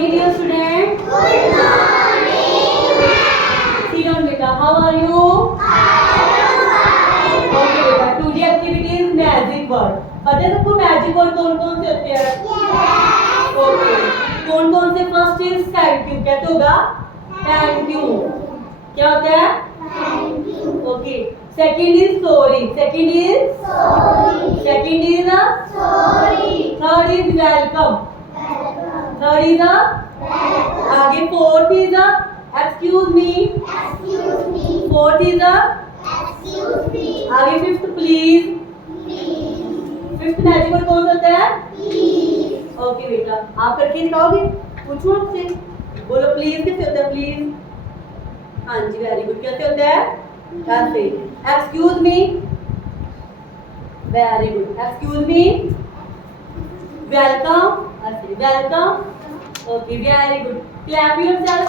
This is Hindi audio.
morning, dear student. Good morning, ma'am. Sit down, beta. How are you? Okay, beta. Today activity is magic word. पता है सबको मैजिक वर्ड कौन कौन से होते हैं? Yes. ओके, कौन कौन से? First is thank you. कैसे होगा? Thank you. क्या होता है? Thank you. Okay. Second is sorry. Second is Sorry. Second is Sorry. Third is welcome. Welcome. Third is Welcome. आगे fourth is excuse me. Excuse me. Fourth is Excuse me. आगे fifth please. Please. Fifth magic word कौन सा होता है? Please. ओके बेटा, आप करके दिखाओगे? पूछो आपसे. बोलो प्लीज कैसे होता है? प्लीज. हाँ जी, वेरी गुड. कैसे होता है? कैसे? Excuse me. Very good. Excuse me. Welcome. ऐसे welcome. Okay, very good. Clap yourself.